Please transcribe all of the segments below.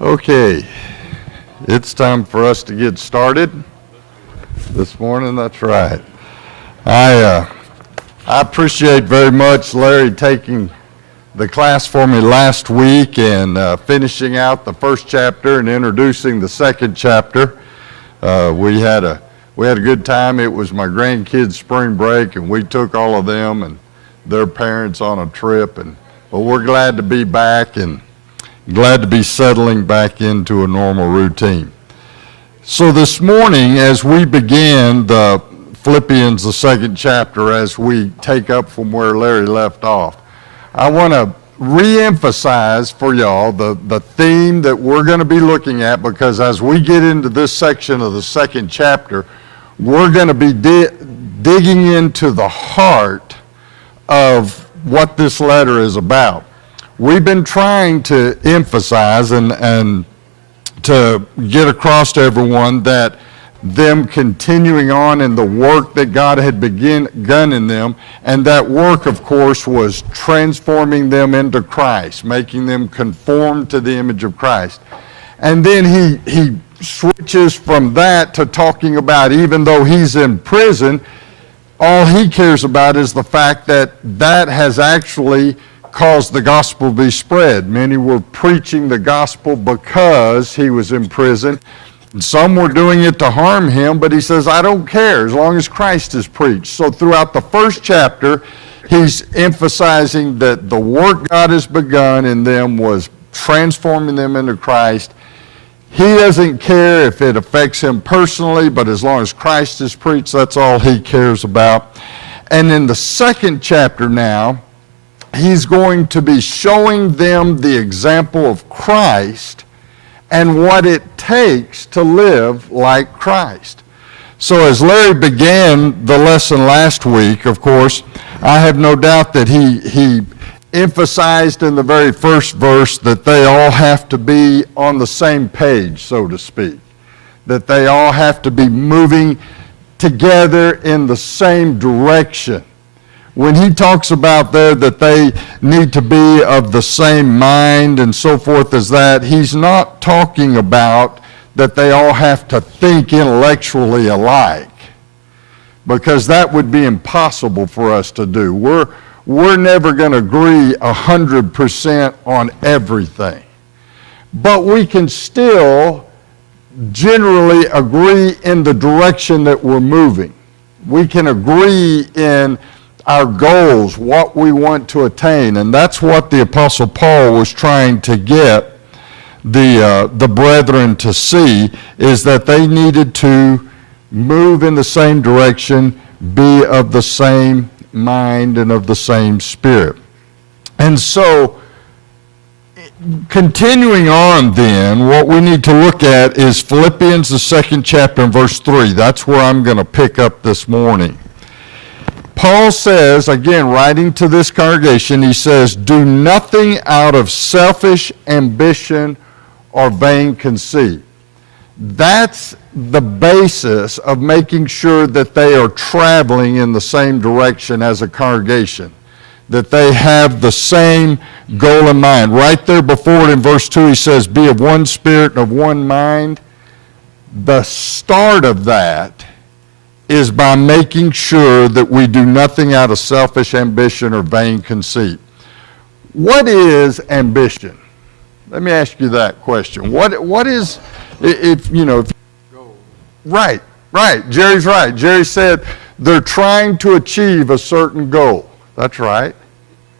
Okay, it's time for us to get started this morning. That's right. I appreciate very much Larry taking the class for me last week and finishing out the first chapter and introducing the second chapter. We had a good time. It was my grandkids' spring break, and we took all of them and their parents on a trip. But we're glad to be back and glad to be settling back into a normal routine. So this morning, as we begin the Philippians, the second chapter, as we take up from where Larry left off, I want to re-emphasize for y'all the theme that we're going to be looking at, because as we get into this section of the second chapter, we're going to be digging into the heart of what this letter is about. We've been trying to emphasize and to get across to everyone that them continuing on in the work that God had begun in them, and that work, of course, was transforming them into Christ, making them conform to the image of Christ. And then he switches from that to talking about, even though he's in prison, all he cares about is the fact that that has actually caused the gospel to be spread. Many were preaching the gospel because he was in prison. And some were doing it to harm him, but he says, I don't care as long as Christ is preached. So throughout the first chapter, he's emphasizing that the work God has begun in them was transforming them into Christ. He doesn't care if it affects him personally, but as long as Christ is preached, that's all he cares about. And in the second chapter now, he's going to be showing them the example of Christ and what it takes to live like Christ. So as Larry began the lesson last week, of course, I have no doubt that he emphasized in the very first verse that they all have to be on the same page, so to speak, that they all have to be moving together in the same direction. When he talks about there that they need to be of the same mind and so forth as that, he's not talking about that they all have to think intellectually alike, because that would be impossible for us to do. We're never going to agree 100% on everything, but we can still generally agree in the direction that we're moving. We can agree in our goals, what we want to attain. And that's what the Apostle Paul was trying to get the brethren to see, is that they needed to move in the same direction, be of the same mind and of the same spirit. And so, continuing on then, what we need to look at is Philippians, the second chapter, and verse 3. That's where I'm going to pick up this morning. Paul says, again, writing to this congregation, he says, do nothing out of selfish ambition or vain conceit. That's the basis of making sure that they are traveling in the same direction as a congregation, that they have the same goal in mind. Right there before it in verse 2, he says, be of one spirit and of one mind. The start of that is by making sure that we do nothing out of selfish ambition or vain conceit. What is ambition? Let me ask you that question. What is, if you know, right, Jerry's right. Jerry said they're trying to achieve a certain goal. That's right.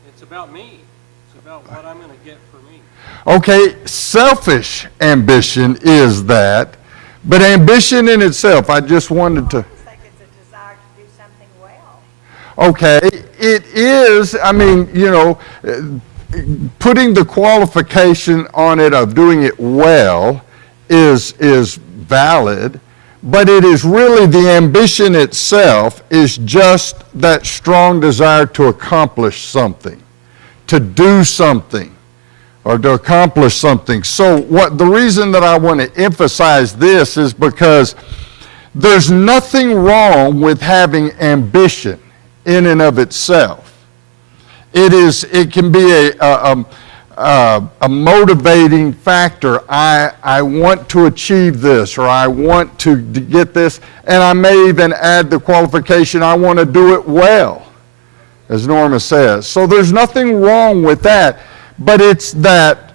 It's about me. It's about what I'm going to get for me. Okay, selfish ambition is that, but ambition in itself, I just wanted to... Okay, it is, I mean, you know, putting the qualification on it of doing it well is valid, but it is really the ambition itself is just that strong desire to accomplish something, to do something, or to accomplish something. So the reason that I want to emphasize this is because there's nothing wrong with having ambition in and of itself. It can be a motivating factor. I want to achieve this, or I want to get this, and I may even add the qualification, I want to do it well, as Norma says. So there's nothing wrong with that, but it's that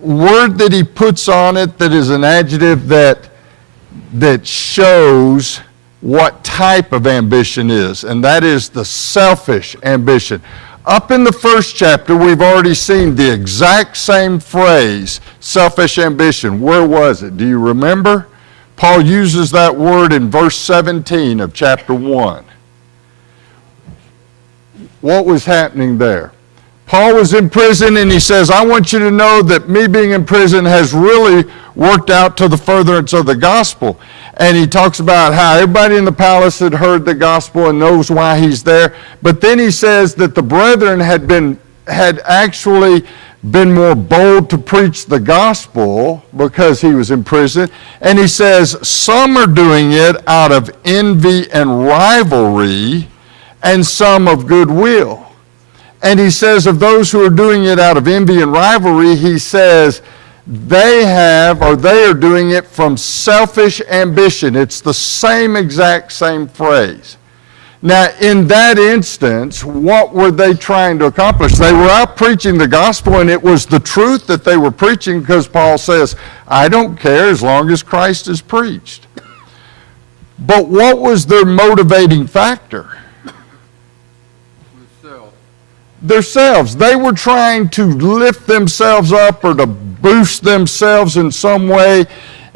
word that he puts on it that is an adjective that shows what type of ambition is, and that is the selfish ambition. Up in the first chapter, we've already seen the exact same phrase, selfish ambition. Where was it? Do you remember? Paul uses that word in verse 17 of chapter 1. What was happening there? Paul was in prison, and he says, I want you to know that me being in prison has really worked out to the furtherance of the gospel. And he talks about how everybody in the palace had heard the gospel and knows why he's there. But then he says that the brethren had actually been more bold to preach the gospel because he was in prison. And he says some are doing it out of envy and rivalry, and some of goodwill. And he says of those who are doing it out of envy and rivalry, he says they are doing it from selfish ambition. It's the same exact same phrase. Now, in that instance, what were they trying to accomplish? They were out preaching the gospel, and it was the truth that they were preaching, because Paul says, I don't care as long as Christ is preached. But what was their motivating factor? Themselves. They were trying to lift themselves up or to boost themselves in some way.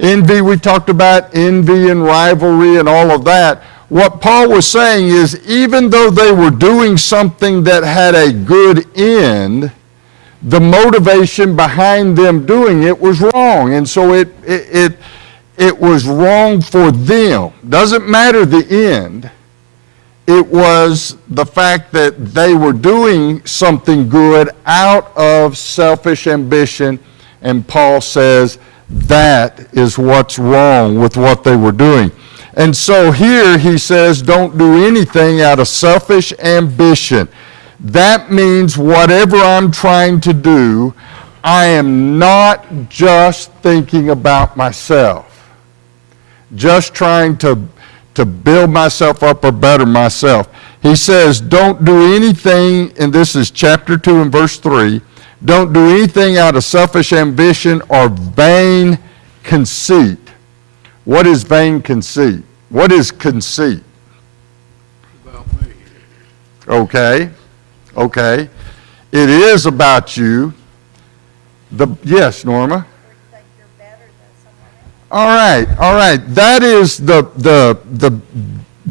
Envy, we talked about envy and rivalry and all of that. What Paul was saying is, even though they were doing something that had a good end, the motivation behind them doing it was wrong. And so it was wrong for them. Doesn't matter the end. It was the fact that they were doing something good out of selfish ambition, and Paul says that is what's wrong with what they were doing. And so here he says, don't do anything out of selfish ambition. That means whatever I'm trying to do, I am not just thinking about myself, just trying to build myself up or better myself. He says, don't do anything, and this is chapter 2 and verse 3, don't do anything out of selfish ambition or vain conceit. What is vain conceit? What is conceit? About me. Okay. It is about you. Yes, Norma? All right. That is the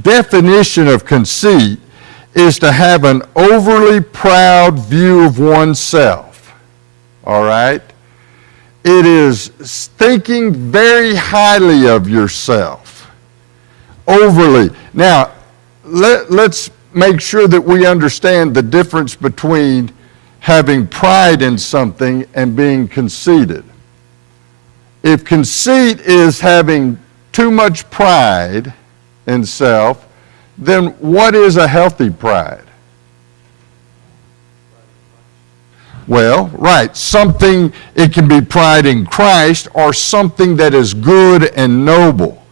definition of conceit, is to have an overly proud view of oneself. All right? It is thinking very highly of yourself. Overly. Now, let's make sure that we understand the difference between having pride in something and being conceited. If conceit is having too much pride in self, then what is a healthy pride? Well, right, something, it can be pride in Christ or something that is good and noble.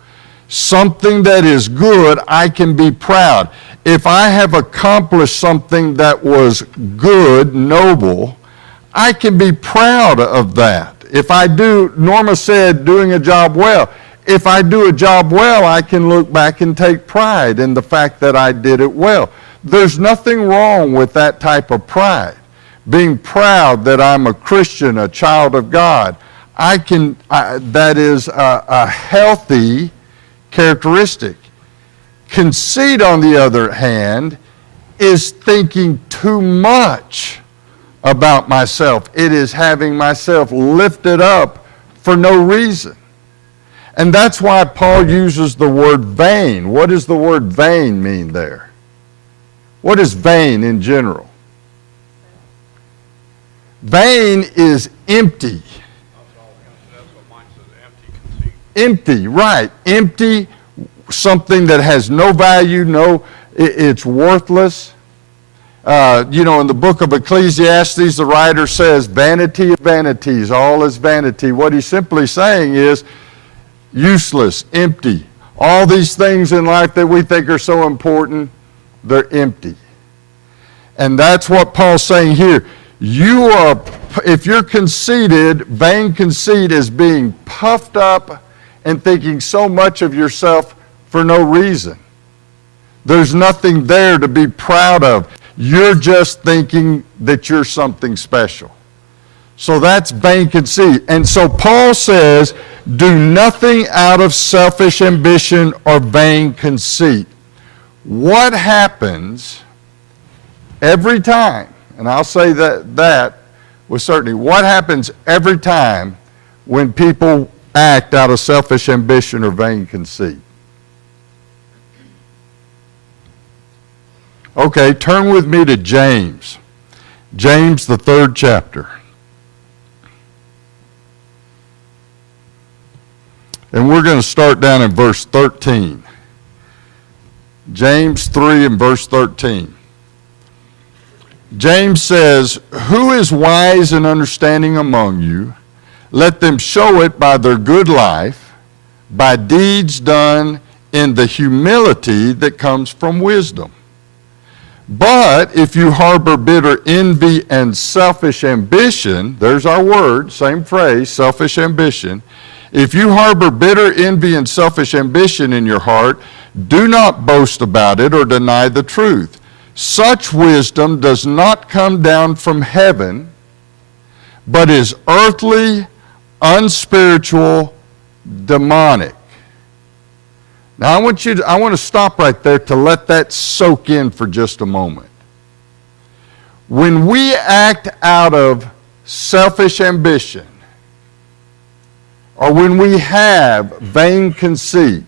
Something that is good, I can be proud. If I have accomplished something that was good, noble, I can be proud of that. If I do, Norma said, doing a job well. If I do a job well, I can look back and take pride in the fact that I did it well. There's nothing wrong with that type of pride. Being proud that I'm a Christian, a child of God. That is a healthy characteristic. Conceit, on the other hand, is thinking too much about myself. It is having myself lifted up for no reason. And that's why Paul uses the word vain. What does the word vain mean there? What is vain in general? Vain is empty. That's what mine says, empty conceit. Empty, right. Empty, something that has no value, it's worthless. In the book of Ecclesiastes, the writer says, vanity of vanities, all is vanity. What he's simply saying is useless, empty. All these things in life that we think are so important, they're empty. And that's what Paul's saying here. If you're conceited, vain conceit is being puffed up and thinking so much of yourself for no reason. There's nothing there to be proud of. You're just thinking that you're something special. So that's vain conceit. And so Paul says, do nothing out of selfish ambition or vain conceit. What happens every time, and I'll say that with certainty, what happens every time when people act out of selfish ambition or vain conceit? Okay, turn with me to James. James, the 3rd chapter. And we're going to start down in verse 13. James 3 and verse 13. James says, who is wise and understanding among you? Let them show it by their good life, by deeds done in the humility that comes from wisdom. But if you harbor bitter envy and selfish ambition, there's our word, same phrase, selfish ambition. If you harbor bitter envy and selfish ambition in your heart, do not boast about it or deny the truth. Such wisdom does not come down from heaven, but is earthly, unspiritual, demonic. Now I want to stop right there to let that soak in for just a moment. When we act out of selfish ambition, or when we have vain conceit,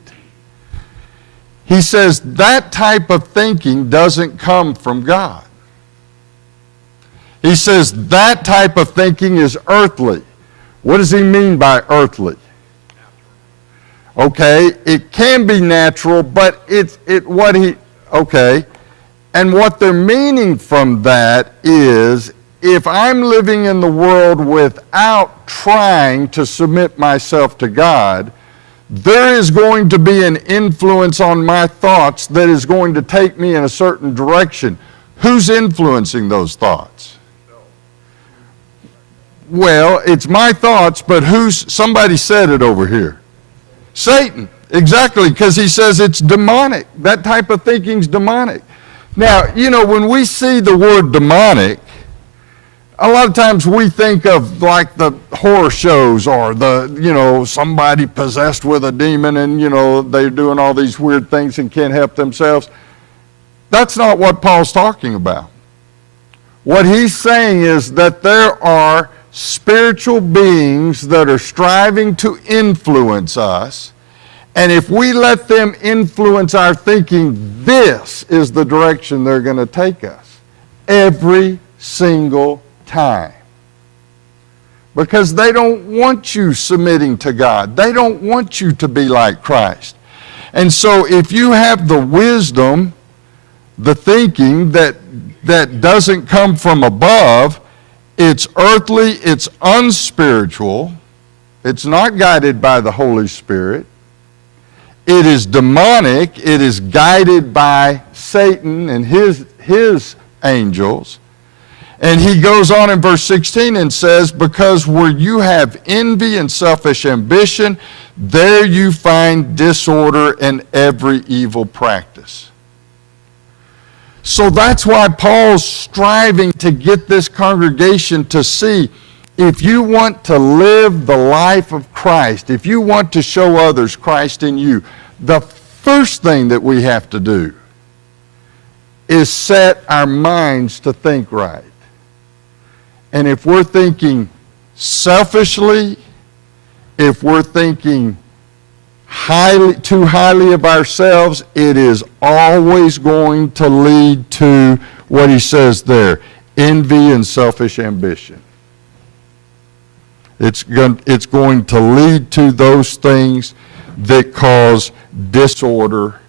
he says that type of thinking doesn't come from God. He says that type of thinking is earthly. What does he mean by earthly? Okay, it can be natural, but and what they're meaning from that is, if I'm living in the world without trying to submit myself to God, there is going to be an influence on my thoughts that is going to take me in a certain direction. Who's influencing those thoughts? Well, it's my thoughts, but somebody said it over here. Satan, exactly, because he says it's demonic. That type of thinking's demonic. Now, when we see the word demonic, a lot of times we think of like the horror shows or somebody possessed with a demon and, they're doing all these weird things and can't help themselves. That's not what Paul's talking about. What he's saying is that there are spiritual beings that are striving to influence us, and if we let them influence our thinking, this is the direction they're going to take us every single time. Because they don't want you submitting to God. They don't want you to be like Christ. And so if you have the wisdom, the thinking that doesn't come from above, it's earthly, it's unspiritual, it's not guided by the Holy Spirit, it is demonic, it is guided by Satan and his angels. And he goes on in verse 16 and says, because where you have envy and selfish ambition, there you find disorder and every evil practice. So that's why Paul's striving to get this congregation to see, if you want to live the life of Christ, if you want to show others Christ in you, the first thing that we have to do is set our minds to think right. And if we're thinking selfishly, if we're thinking too highly of ourselves, it is always going to lead to what he says there, envy and selfish ambition. It's going to lead to those things that cause disorder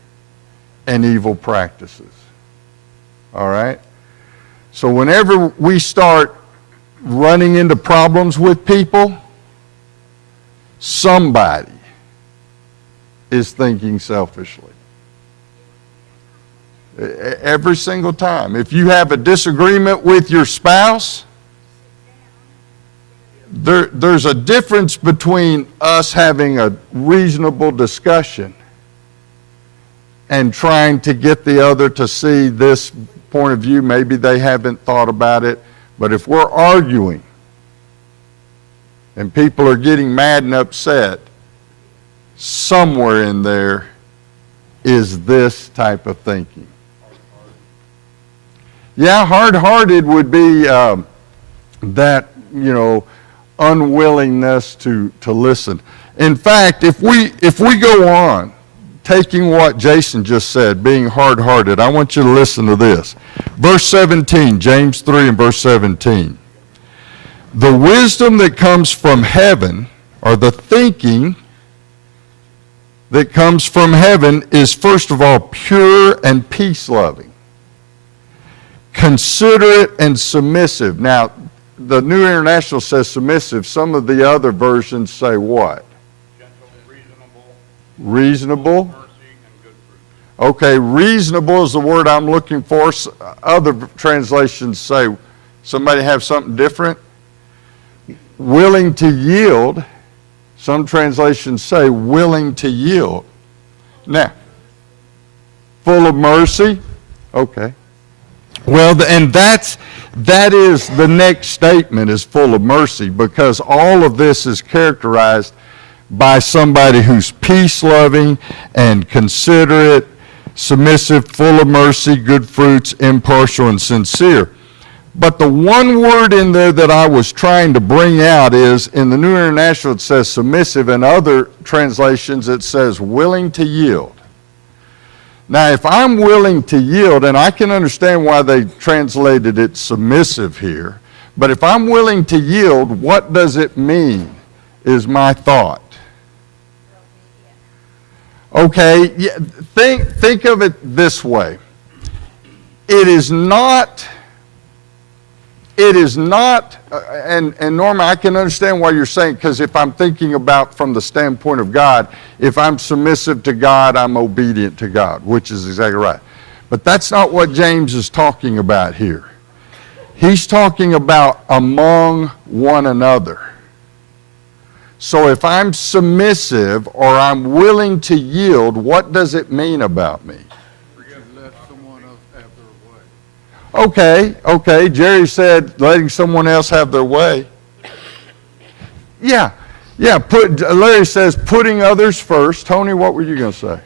and evil practices. All right? So whenever we start running into problems with people, somebody is thinking selfishly. Every single time. If you have a disagreement with your spouse, there's a difference between us having a reasonable discussion and trying to get the other to see this point of view. Maybe they haven't thought about it, but if we're arguing and people are getting mad and upset, somewhere in there is this type of thinking. Yeah, hard-hearted would be that, unwillingness to listen. In fact, if we go on taking what Jason just said, being hard-hearted, I want you to listen to this. Verse 17, James 3 and verse 17. The wisdom that comes from heaven, or the thinking that comes from heaven, is first of all pure and peace-loving, considerate and submissive. Now, the New International says submissive. Some of the other versions say what? Gentle, reasonable. Reasonable. Mercy and good fruit. Okay, reasonable is the word I'm looking for. Other translations say, somebody have something different? Willing to yield. Some translations say willing to yield. Now, full of mercy. Okay. Well, and that is the next statement, is full of mercy, because all of this is characterized by somebody who's peace-loving and considerate, submissive, full of mercy, good fruits, impartial, and sincere. But the one word in there that I was trying to bring out is, in the New International it says submissive, in other translations it says willing to yield. Now, if I'm willing to yield, and I can understand why they translated it submissive here, but if I'm willing to yield, what does it mean, is my thought. Okay, yeah, think of it this way. It is not, and Norma, I can understand why you're saying, because if I'm thinking about from the standpoint of God, if I'm submissive to God, I'm obedient to God, which is exactly right. But that's not what James is talking about here. He's talking about among one another. So if I'm submissive or I'm willing to yield, what does it mean about me? Let someone else have their way. Okay, Jerry said letting someone else have their way. Yeah, Larry says putting others first. Tony, what were you going to say?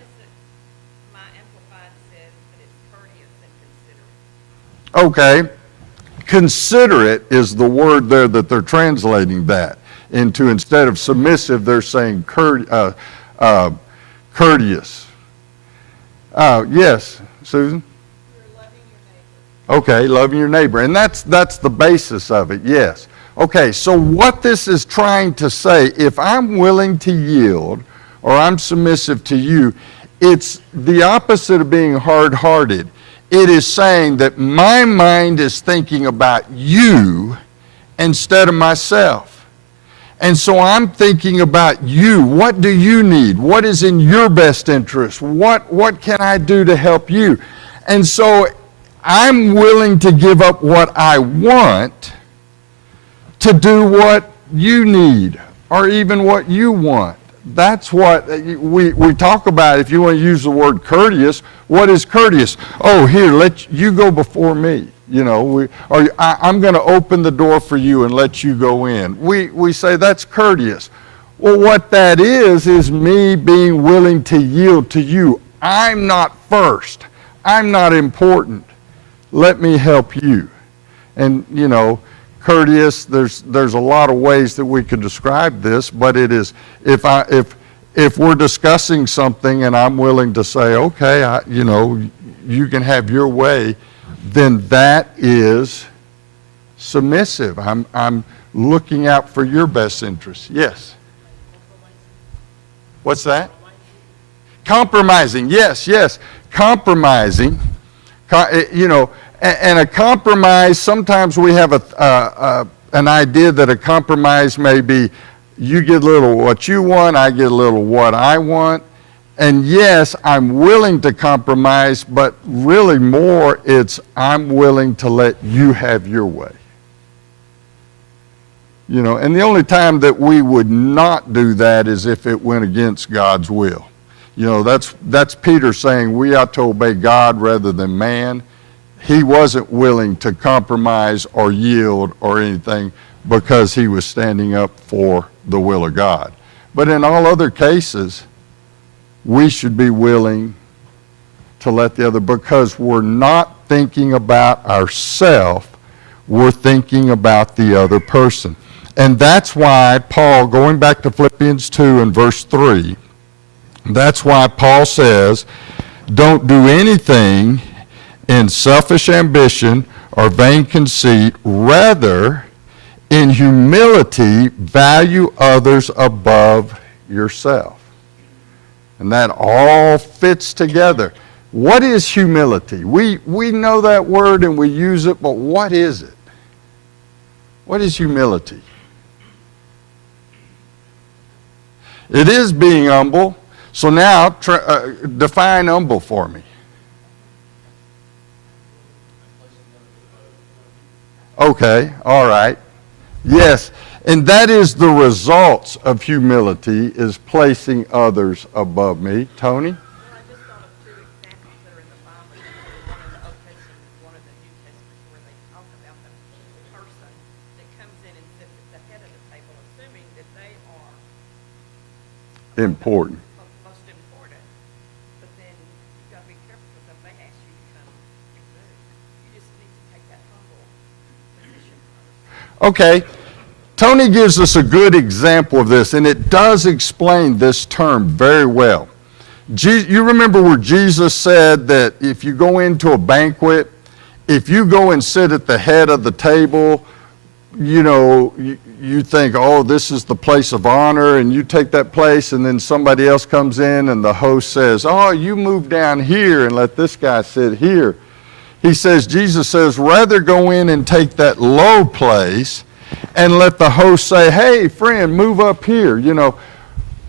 My Amplified says that it's courteous and considerate. Okay, considerate is the word there that they're translating that into. Instead of submissive, they're saying courteous. Yes, Susan? Okay, loving your neighbor. And that's the basis of it, yes. Okay, so what this is trying to say, if I'm willing to yield or I'm submissive to you, it's the opposite of being hard-hearted. It is saying that my mind is thinking about you instead of myself. And so I'm thinking about you. What do you need? What is in your best interest? What can I do to help you? And so I'm willing to give up what I want to do what you need or even what you want. That's what we talk about. If you want to use the word courteous, what is courteous? Oh, here, let you go before me. I'm going to open the door for you and let you go in. We say that's courteous. Well, what that is me being willing to yield to you. I'm not first. I'm not important. Let me help you. And, courteous, there's a lot of ways that we could describe this, but it is, if we're discussing something and I'm willing to say, okay, you can have your way, then that is submissive. I'm looking out for your best interest. Yes. What's that? Compromising. Yes. Compromising. And a compromise, sometimes we have an idea that a compromise may be you get a little what you want, I get a little what I want. And yes, I'm willing to compromise, but really more it's I'm willing to let you have your way. You know, and the only time that we would not do that is if it went against God's will. You know, that's Peter saying we ought to obey God rather than man. He wasn't willing to compromise or yield or anything because he was standing up for the will of God. But in all other cases, we should be willing to let the other, because we're not thinking about ourselves, we're thinking about the other person. And that's why Paul, going back to Philippians 2 and verse 3, that's why Paul says, don't do anything in selfish ambition or vain conceit, rather in humility value others above yourself. And that all fits together. What is humility? We know that word and we use it, but what is it? What is humility? It is being humble. So now, define humble for me. Okay, all right. Yes, and that is the results of humility, is placing others above me. Tony? Well, I just thought of two examples that are in the Bible, one in the Old Testament, one in the New Testament, where they talk about the person that comes in and sits at the head of the table, assuming that they are Important. most important. But then you've got to be careful because if they ask you to come and move, you just need to take that humble position first. Okay, Tony gives us a good example of this, and it does explain this term very well. You remember where Jesus said that if you go into a banquet, if you go and sit at the head of the table, you know, you think, oh, this is the place of honor, and you take that place, and then somebody else comes in, and the host says, oh, you move down here and let this guy sit here. He says, Jesus says, rather go in and take that low place and let the host say, hey, friend, move up here. You know,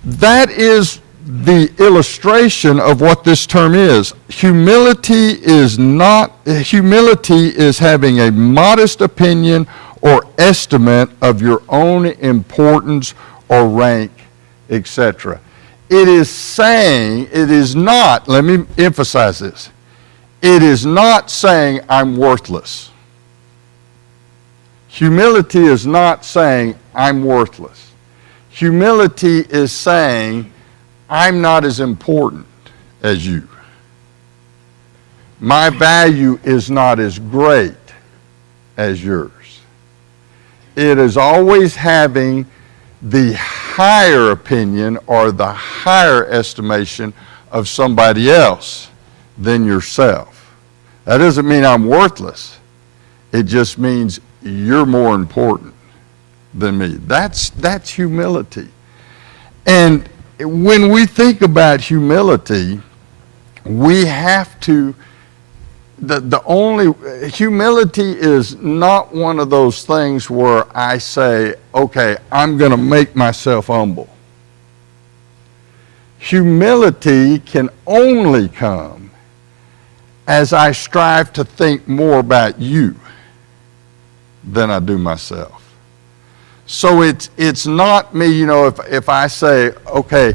that is the illustration of what this term is. Humility is having a modest opinion or estimate of your own importance or rank, etc. It is saying, it is not, let me emphasize this, it is not saying I'm worthless. Humility is not saying I'm worthless. Humility is saying I'm not as important as you. My value is not as great as yours. It is always having the higher opinion or the higher estimation of somebody else than yourself. That doesn't mean I'm worthless. It just means you're more important than me. That's humility. And when we think about humility, we have to, humility is not one of those things where I say, okay, I'm going to make myself humble. Humility can only come as I strive to think more about you than I do myself. So it's not me, you know, if I say, okay,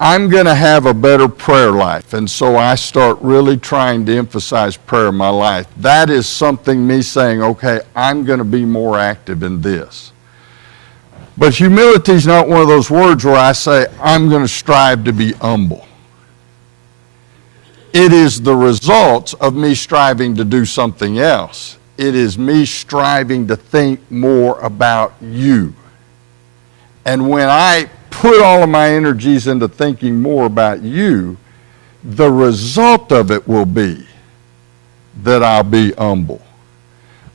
I'm going to have a better prayer life, and so I start really trying to emphasize prayer in my life. That is something me saying, okay, I'm going to be more active in this. But humility is not one of those words where I say, I'm going to strive to be humble. It is the results of me striving to do something else. It is me striving to think more about you. And when I put all of my energies into thinking more about you, the result of it will be that I'll be humble.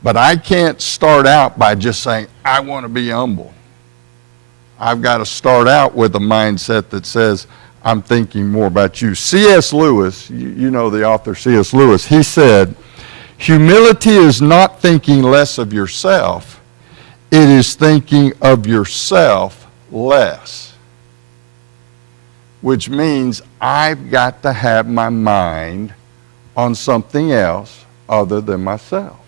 But I can't start out by just saying, I want to be humble. I've got to start out with a mindset that says, I'm thinking more about you. C.S. Lewis, you know the author C.S. Lewis, he said, Humility is not thinking less of yourself. It is thinking of yourself less. Which means I've got to have my mind on something else other than myself.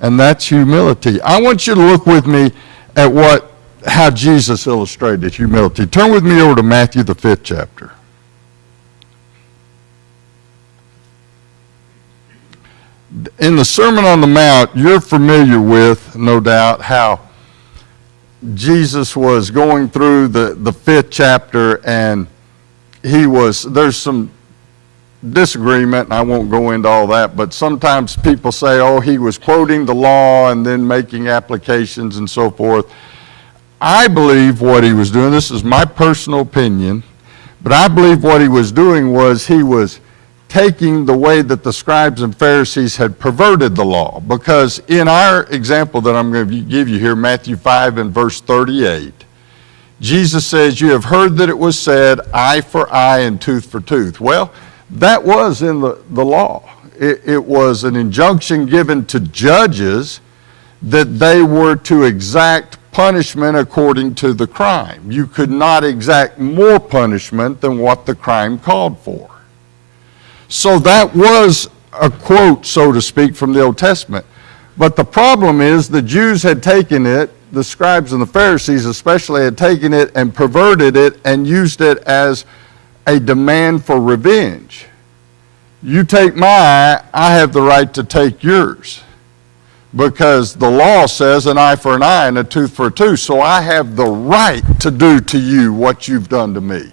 And that's humility. I want you to look with me at how Jesus illustrated humility. Turn with me over to Matthew, the 5th chapter. In the Sermon on the Mount, you're familiar with, no doubt, how Jesus was going through the 5th chapter, and there's some disagreement, and I won't go into all that, but sometimes people say, oh, he was quoting the law and then making applications and so forth. I believe what he was doing, this is my personal opinion, but I believe what he was doing was he was taking the way that the scribes and Pharisees had perverted the law. Because in our example that I'm going to give you here, Matthew 5 and verse 38, Jesus says, you have heard that it was said, eye for eye and tooth for tooth. Well, that was in the law. It was an injunction given to judges that they were to exact punishment according to the crime. You could not exact more punishment than what the crime called for. So that was a quote, so to speak, from the Old Testament. But the problem is the Jews had taken it, the scribes and the Pharisees especially had taken it and perverted it and used it as a demand for revenge. You take my eye, I have the right to take yours. Because the law says an eye for an eye and a tooth for a tooth. So I have the right to do to you what you've done to me.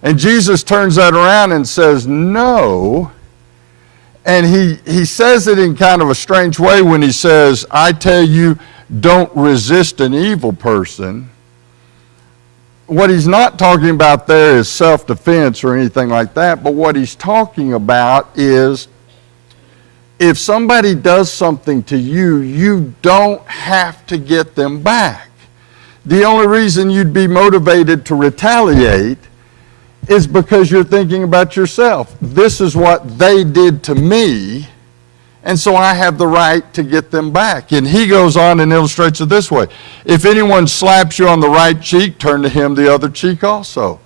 And Jesus turns that around and says, no. And he says it in kind of a strange way when he says, I tell you, don't resist an evil person. What he's not talking about there is self-defense or anything like that, but what he's talking about is if somebody does something to you, you don't have to get them back. The only reason you'd be motivated to retaliate is because you're thinking about yourself. This is what they did to me, and so I have the right to get them back. And he goes on and illustrates it this way. If anyone slaps you on the right cheek, turn to him the other cheek also.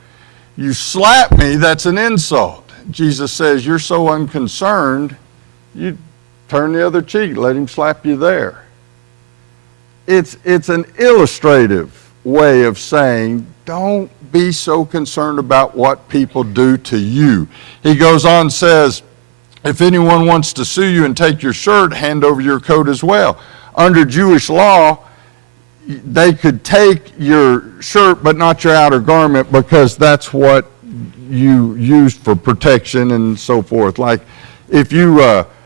You slap me, that's an insult. Jesus says, you're so unconcerned, you turn the other cheek, let him slap you there. It's an illustrative way of saying, don't be so concerned about what people do to you. He goes on and says, if anyone wants to sue you and take your shirt, hand over your coat as well. Under Jewish law, they could take your shirt but not your outer garment because that's what you used for protection and so forth. Like if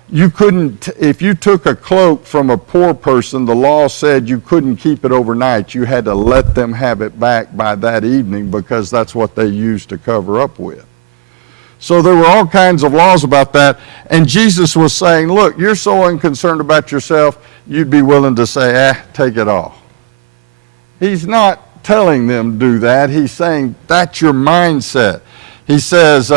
if you took a cloak from a poor person, the law said you couldn't keep it overnight. You had to let them have it back by that evening because that's what they used to cover up with. So there were all kinds of laws about that. And Jesus was saying, look, you're so unconcerned about yourself, you'd be willing to say, take it off. He's not telling them to do that. He's saying that's your mindset. He says,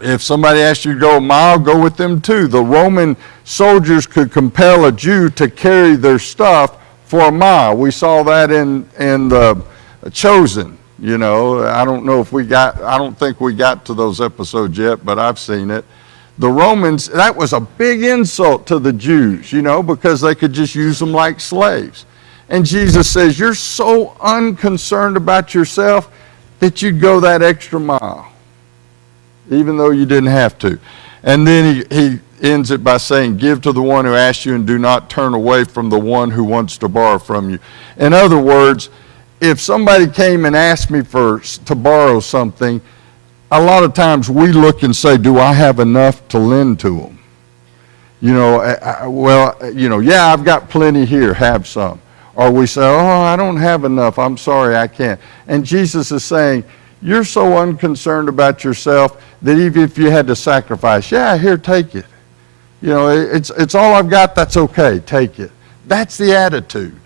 if somebody asks you to go a mile, go with them too. The Roman soldiers could compel a Jew to carry their stuff for a mile. We saw that in the Chosen. You know, I don't think we got to those episodes yet, but I've seen it. The Romans, that was a big insult to the Jews, you know, because they could just use them like slaves. And Jesus says, you're so unconcerned about yourself that you'd go that extra mile, even though you didn't have to. And then he ends it by saying, give to the one who asks you and do not turn away from the one who wants to borrow from you. In other words, if somebody came and asked me to borrow something, a lot of times we look and say, do I have enough to lend to them? You know, yeah, I've got plenty here, have some. Or we say, oh, I don't have enough, I'm sorry, I can't. And Jesus is saying, you're so unconcerned about yourself that even if you had to sacrifice, yeah, here, take it. You know, it's all I've got, that's okay, take it. That's the attitude.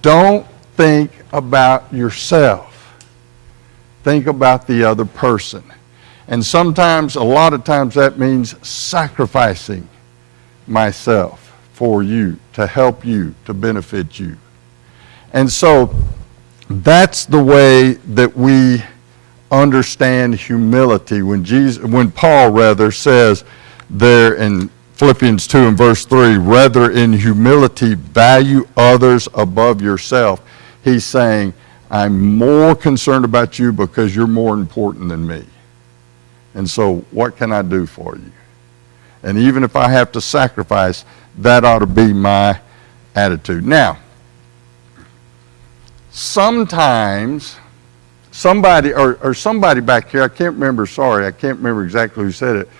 Don't think about yourself. Think about the other person. And sometimes, a lot of times, that means sacrificing myself for you, to help you, to benefit you. And so that's the way that we understand humility. When Paul says there in Philippians 2 and verse 3, rather in humility value others above yourself, he's saying, I'm more concerned about you because you're more important than me. And so what can I do for you? And even if I have to sacrifice, that ought to be my attitude. Now, sometimes somebody back here, I can't remember exactly who said it,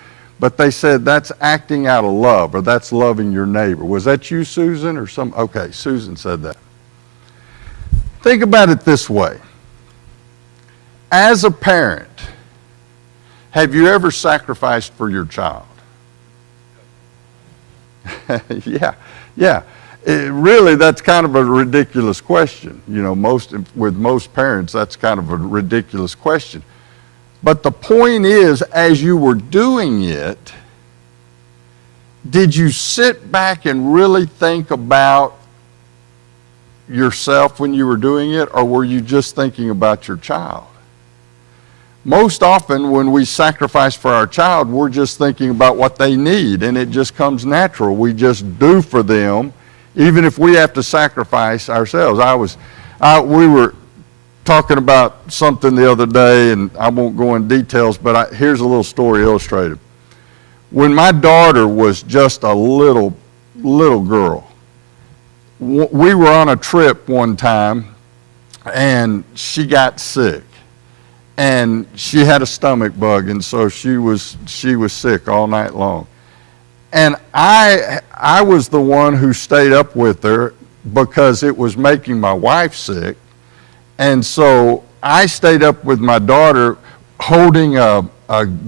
but they said that's acting out of love, or that's loving your neighbor. Was that you, Susan, or some? Okay, Susan said that. Think about it this way. As a parent, have you ever sacrificed for your child? Yeah. Really, that's kind of a ridiculous question. You know, with most parents, that's kind of a ridiculous question. But the point is, as you were doing it, did you sit back and really think about yourself when you were doing it, or were you just thinking about your child? Most often when we sacrifice for our child, we're just thinking about what they need, and it just comes natural. We just do for them, even if we have to sacrifice ourselves. We were talking about something the other day, and I won't go in details, but here's a little story illustrated. When my daughter was just a little girl, we were on a trip one time, and she got sick. And she had a stomach bug, and so she was sick all night long. And I was the one who stayed up with her because it was making my wife sick. And so I stayed up with my daughter holding a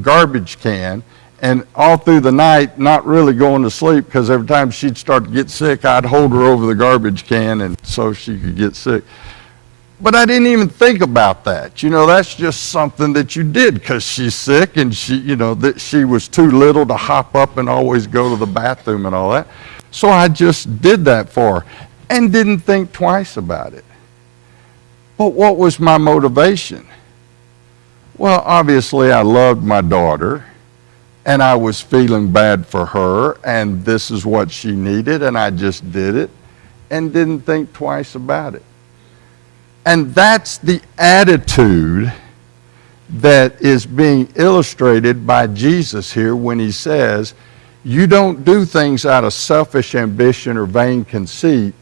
garbage can, and all through the night not really going to sleep, because every time she'd start to get sick, I'd hold her over the garbage can and so she could get sick. But I didn't even think about that. You know, that's just something that you did because she's sick, and that she was too little to hop up and always go to the bathroom and all that. So I just did that for her and didn't think twice about it. But what was my motivation? Well, obviously I loved my daughter, and I was feeling bad for her, and this is what she needed, and I just did it and didn't think twice about it. And that's the attitude that is being illustrated by Jesus here when he says, you don't do things out of selfish ambition or vain conceit.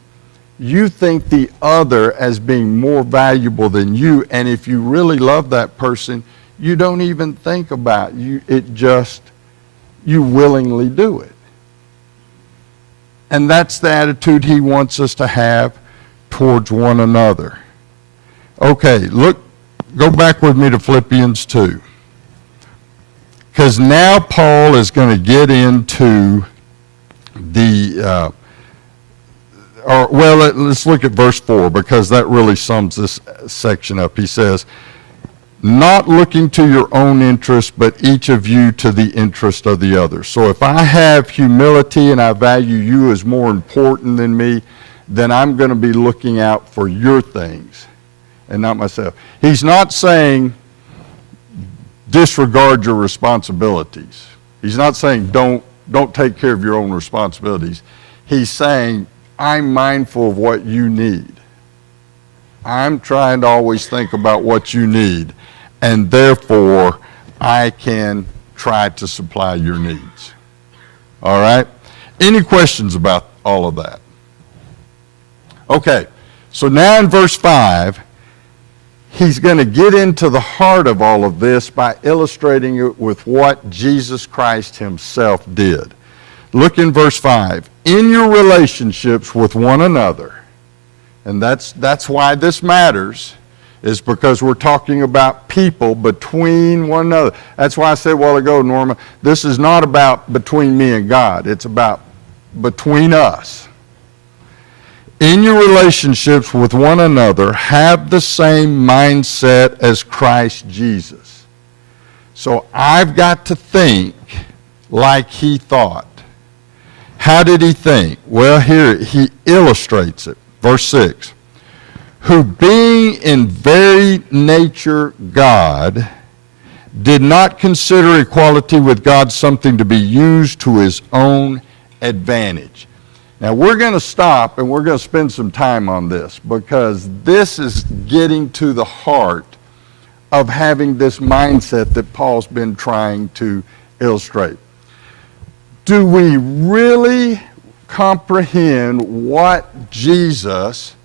You think the other as being more valuable than you, and if you really love that person, you don't even think about it. You willingly do it. And that's the attitude he wants us to have towards one another. Okay, go back with me to Philippians 2. Because now Paul is going to get into let's look at verse 4, because that really sums this section up. He says, not looking to your own interest, but each of you to the interest of the other. So if I have humility and I value you as more important than me, then I'm going to be looking out for your things and not myself. He's not saying disregard your responsibilities. He's not saying don't take care of your own responsibilities. He's saying I'm mindful of what you need. I'm trying to always think about what you need, and therefore I can try to supply your needs. All right? Any questions about all of that? Okay, so now in verse 5, he's going to get into the heart of all of this by illustrating it with what Jesus Christ himself did. Look in verse 5. In your relationships with one another, and that's why this matters, is because we're talking about people between one another. That's why I said a while ago, Norma, this is not about between me and God. It's about between us. In your relationships with one another, have the same mindset as Christ Jesus. So I've got to think like he thought. How did he think? Well, here he illustrates it. Verse 6. Who being in very nature God, did not consider equality with God something to be used to his own advantage. Now we're going to stop and we're going to spend some time on this, because this is getting to the heart of having this mindset that Paul's been trying to illustrate. Do we really comprehend what Jesus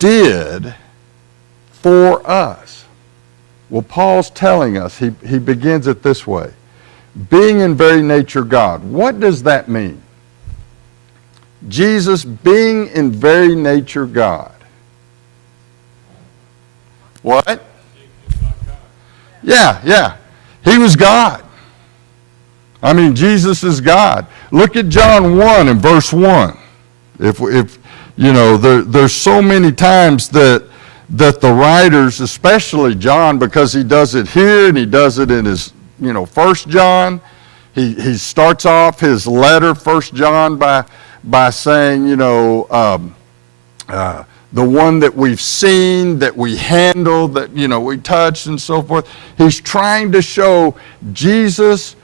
did for us? Well, Paul's telling us, he begins it this way. Being in very nature God. What does that mean? Jesus being in very nature God. What? Yeah. He was God. I mean, Jesus is God. Look at John 1 and verse 1. If you know, there's so many times that the writers, especially John, because he does it here and he does it in his, 1 John. He starts off his letter, 1 John, by saying, the one that we've seen, that we handled, that, we touched and so forth. He's trying to show Jesus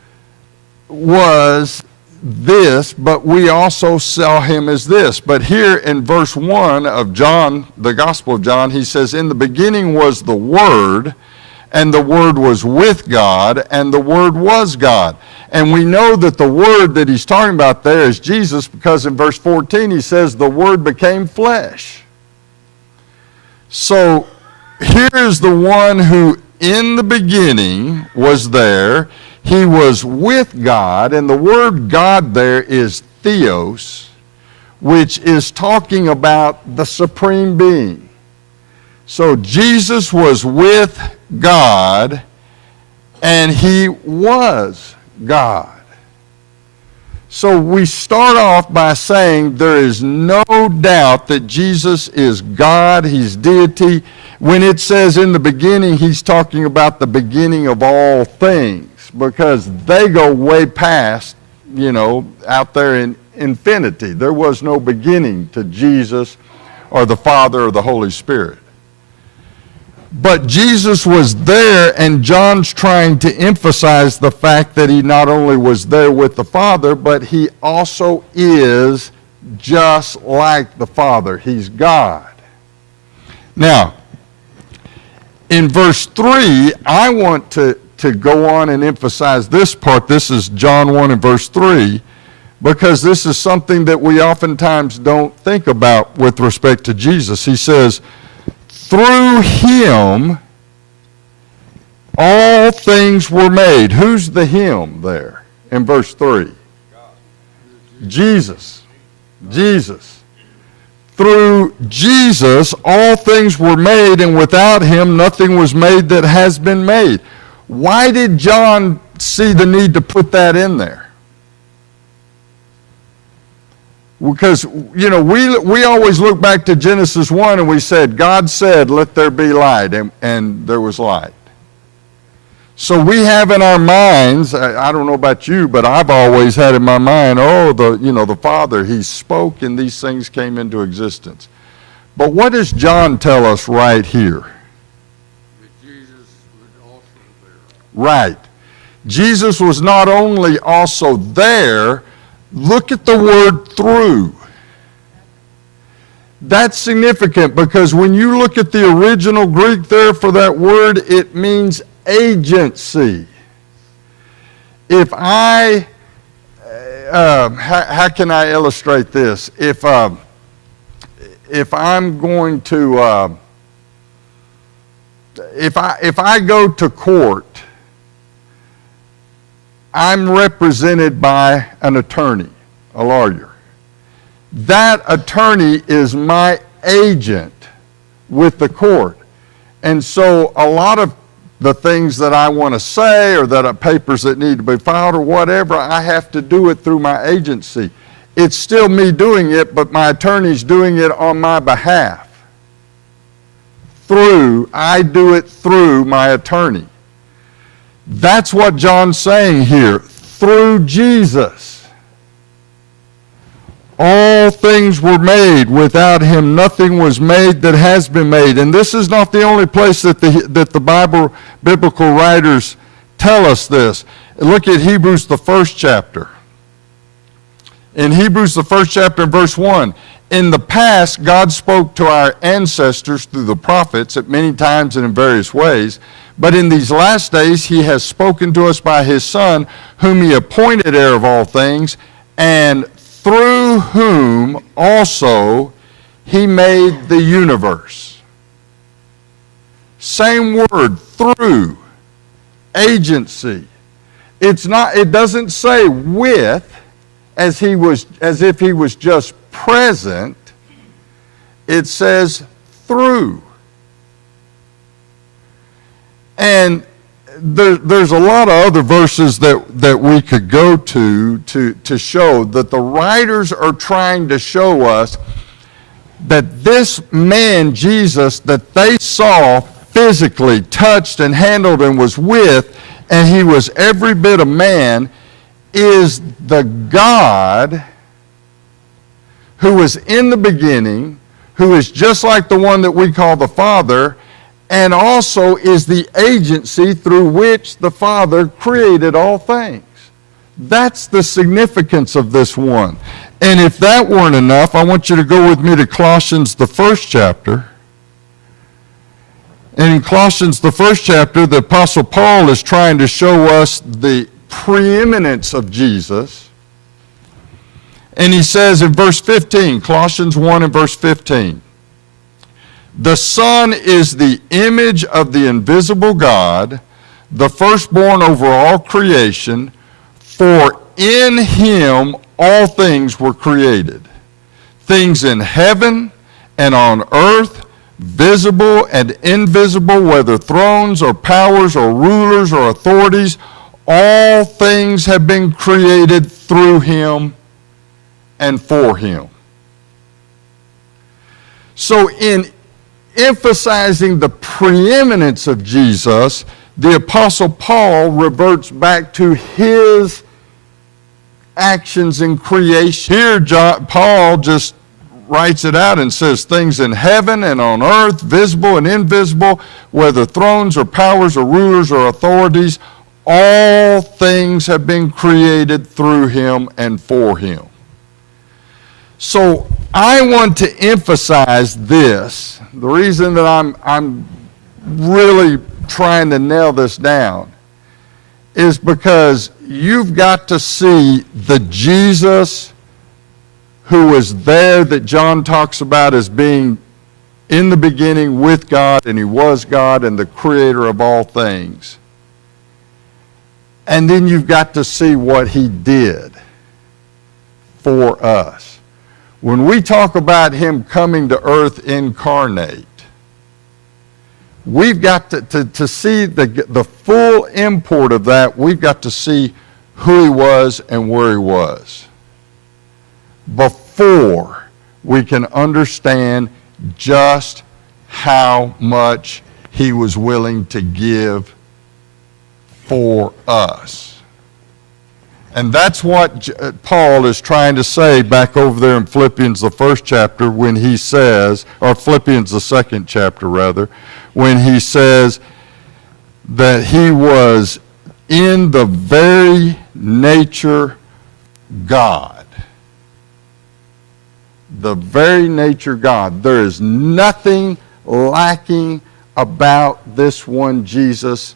was this, but we also saw him as this. But here in verse 1 of John, the Gospel of John, he says, in the beginning was the Word, and the Word was with God, and the Word was God. And we know that the Word that he's talking about there is Jesus, because in verse 14 he says the Word became flesh. So here is the one who in the beginning was there. He was with God, and the word God there is theos, which is talking about the supreme being. So Jesus was with God, and he was God. So we start off by saying there is no doubt that Jesus is God, he's deity. When it says in the beginning, he's talking about the beginning of all things, because they go way past, out there in infinity. There was no beginning to Jesus or the Father or the Holy Spirit. But Jesus was there, and John's trying to emphasize the fact that he not only was there with the Father, but he also is just like the Father. He's God. Now, in verse 3, I want to go on and emphasize this part. This is John 1 and verse 3, because this is something that we oftentimes don't think about with respect to Jesus. He says, through him all things were made. Who's the him there in verse 3? Jesus. Through Jesus all things were made, and without him nothing was made that has been made. Why did John see the need to put that in there? Because, we always look back to Genesis 1 and we said, God said, let there be light, and there was light. So we have in our minds, I don't know about you, but I've always had in my mind, the Father, he spoke and these things came into existence. But what does John tell us right here? That Jesus was also there. Right. Jesus was not only also there, look at the word through. That's significant, because when you look at the original Greek there for that word, it means agency. If I, how can I illustrate this? If I'm going to, if I go to court, I'm represented by an attorney, a lawyer. That attorney is my agent with the court. And so a lot of the things that I want to say, or that are papers that need to be filed or whatever, I have to do it through my agency. It's still me doing it, but my attorney's doing it on my behalf. I do it through my attorney. That's what John's saying here. Through Jesus, all things were made. Without him, nothing was made that has been made. And this is not the only place that the biblical writers tell us this. Look at Hebrews, the first chapter. In Hebrews, the first chapter, and verse 1, in the past, God spoke to our ancestors through the prophets at many times and in various ways. But in these last days, he has spoken to us by his Son, whom he appointed heir of all things, and through whom also he made the universe. Same word, through, agency. It doesn't say with, as if he was just present. It says through. And there's a lot of other verses that we could go to show that the writers are trying to show us that this man, Jesus, that they saw physically, touched and handled and was with, and he was every bit a man, is the God who was in the beginning, who is just like the one that we call the Father, and also is the agency through which the Father created all things. That's the significance of this one. And if that weren't enough, I want you to go with me to Colossians, the first chapter. And in Colossians, the first chapter, the Apostle Paul is trying to show us the preeminence of Jesus. And he says in verse 15, Colossians 1 and verse 15, the Son is the image of the invisible God, the firstborn over all creation, for in him all things were created, things in heaven and on earth, visible and invisible, whether thrones or powers or rulers or authorities, all things have been created through him and for him. So in emphasizing the preeminence of Jesus, the Apostle Paul reverts back to his actions in creation. Here, Paul just writes it out and says, things in heaven and on earth, visible and invisible, whether thrones or powers or rulers or authorities, all things have been created through him and for him. So I want to emphasize this. The reason that I'm really trying to nail this down is because you've got to see the Jesus who was there that John talks about as being in the beginning with God, and he was God and the creator of all things. And then you've got to see what he did for us. When we talk about him coming to earth incarnate, we've got to see the full import of that. We've got to see who he was and where he was before we can understand just how much he was willing to give for us. And that's what Paul is trying to say back over there in Philippians, the first chapter, when he says, or Philippians, the second chapter rather, when he says that he was in the very nature God. The very nature God. There is nothing lacking about this one Jesus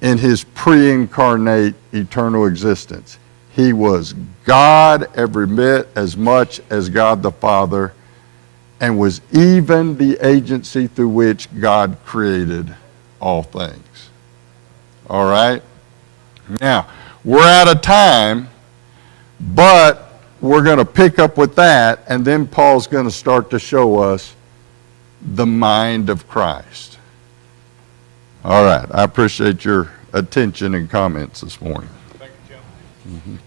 in his pre-incarnate eternal existence. He was God every bit as much as God the Father, and was even the agency through which God created all things. All right? Now, we're out of time, but we're going to pick up with that, and then Paul's going to start to show us the mind of Christ. All right. I appreciate your attention and comments this morning. Thank you, Jim.